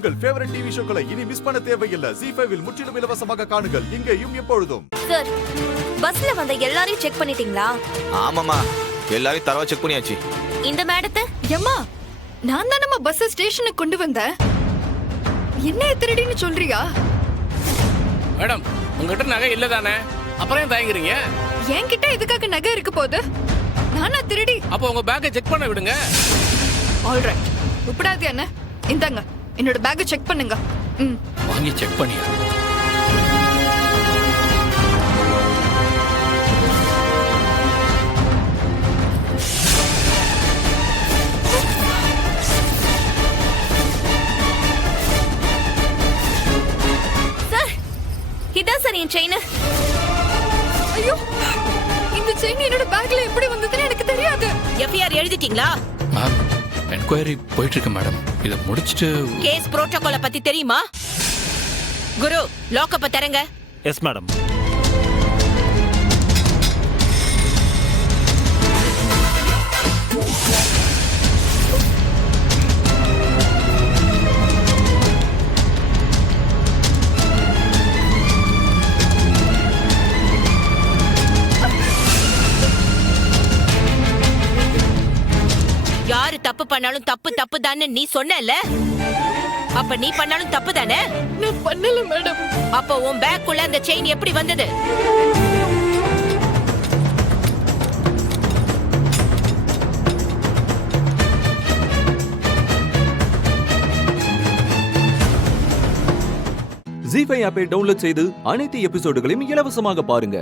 உங்கள் favourite TV ஷோக்களை இனி miss பண்ண தேவையில்லை. ZEE5 இல் முற்றிலும் இலவசமாக காணுங்கள். இங்கேயும் எப்பொழுதும். சார், பஸ்ல வந்த எல்லாரையும் செக் பண்ணிட்டீங்களா? ஆமாமா, எல்லாரையும் தரவா செக் பண்ணியாச்சு. இந்த மேடத்தை ஏம்மா, நான் தான் நம்ம பஸ் ஸ்டேஷனுக்கு கொண்டு வந்தேன். என்ன திருடின்னு சொல்றியா? மேடம், உங்ககிட்ட நகை இல்ல தானே? அப்புறம் ஏன் தயங்குறீங்க? என்கிட்ட எதுக்காக நகை இருக்க போகுது? நானா திருடி? அப்போ உங்க பேக்கை செக் பண்ண விடுங்க. ஆல்ரைட், உப்படாது என்ன? இந்தாங்க, என்னோட பேக்கை செக் பண்ணுங்க. வாங்கி செக் பண்ணியா? சார், இதான் சார் என் செயின். ஐயோ, இந்த செயின் என்னோட பேக்ல எப்படி வந்ததுன்னு எனக்கு தெரியாது. எஃப்ஐஆர் எழுதிட்டீங்களா? மேம், என்கொயரி போயிட்டு இருக்கு மேடம். இத முடிச்சிட்டு கேஸ் புரோட்டோகால பத்தி தெரியுமா? குரு, லாக்கப்ப தரங்க. Yes madam. யாரு தப்பு பண்ணாலும் தப்பு தானே நீ சொன்னல? அப்ப நீ பண்ணாலும் தப்பு தானே? நான் பண்ணல மேடம். அப்ப உன் பேக்குள்ள அந்த செயின் எப்படி வந்தது? ZEE5 ஆப்பை டவுன்லோட் செய்து அனைத்து எபிசோடுகளையும் இலவசமாக பாருங்க.